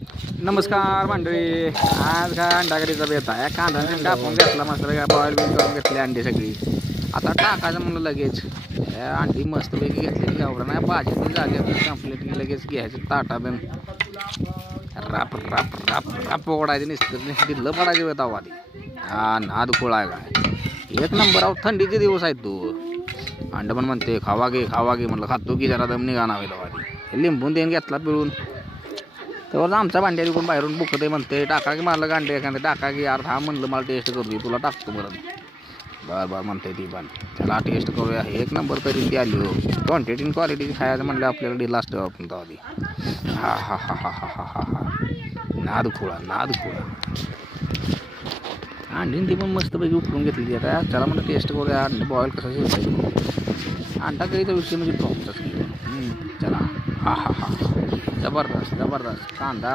नमस्कार मंडळी. आज काय अंडाकरीचा बेत आहे. कांदा कापून घेतला मस्त बॉईल बिल करून घेतली अंडी सगळी. आता टाकायचं म्हणलं लगेच अंडी मस्तपैकी घेतलेली एवढं नाही भाजी ती झाली आपली कंप्लीट की लगेच घ्यायचं ताटात राप राप राप राप ओढायचं नुसतं दिलं पडायचं वेळ तवा ती हा नाद खोळाय काय एक नंबर आहो. थंडीचे दिवस आहेत तू अंड पण म्हणते खावा घे म्हणलं खातो की जरा दम निघा नावे तवा ती लिंबून देऊन घेतला पिळून तेव्हा आमच्या भांड्याला कोण बाहेरून बुकते म्हणते टाका की मला गांडे एखादं टाका की यार हा म्हणलं मला टेस्ट करू दे तुला टाकतो बरं बरं म्हणते ती पण त्याला टेस्ट करूया एक नंबर तरी ती आली हो. क्वांटिटी क्वालिटी खायचं म्हणलं आपल्याला डी लास्ट आपण तेव्हा ती हा हा हा हा हा हा हा हा नाद खोळा अंडी ती पण मस्तपैकी उकळून घेतली आता त्याला म्हणलं टेस्ट करूया अंडी बॉईल कसं शिजवायचं अंडा करीचा विषय म्हणजे प्रॉब्लेम चला हा हा हा जबरदस्त कांदा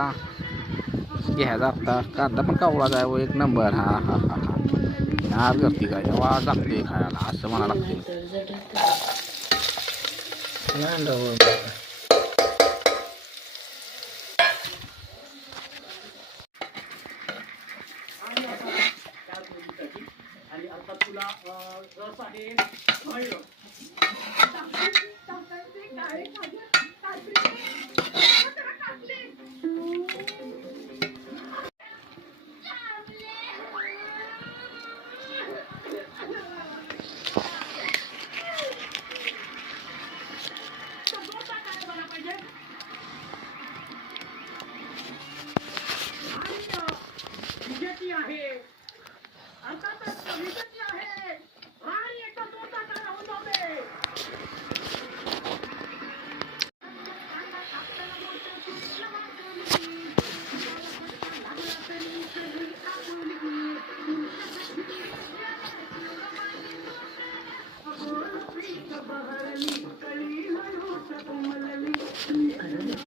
घ्यायचा आता कांदा पण कावळा आहे व एक नंबर हा हा हा हा नाद करते काय वाज लागते खायला असं म्हणा लागते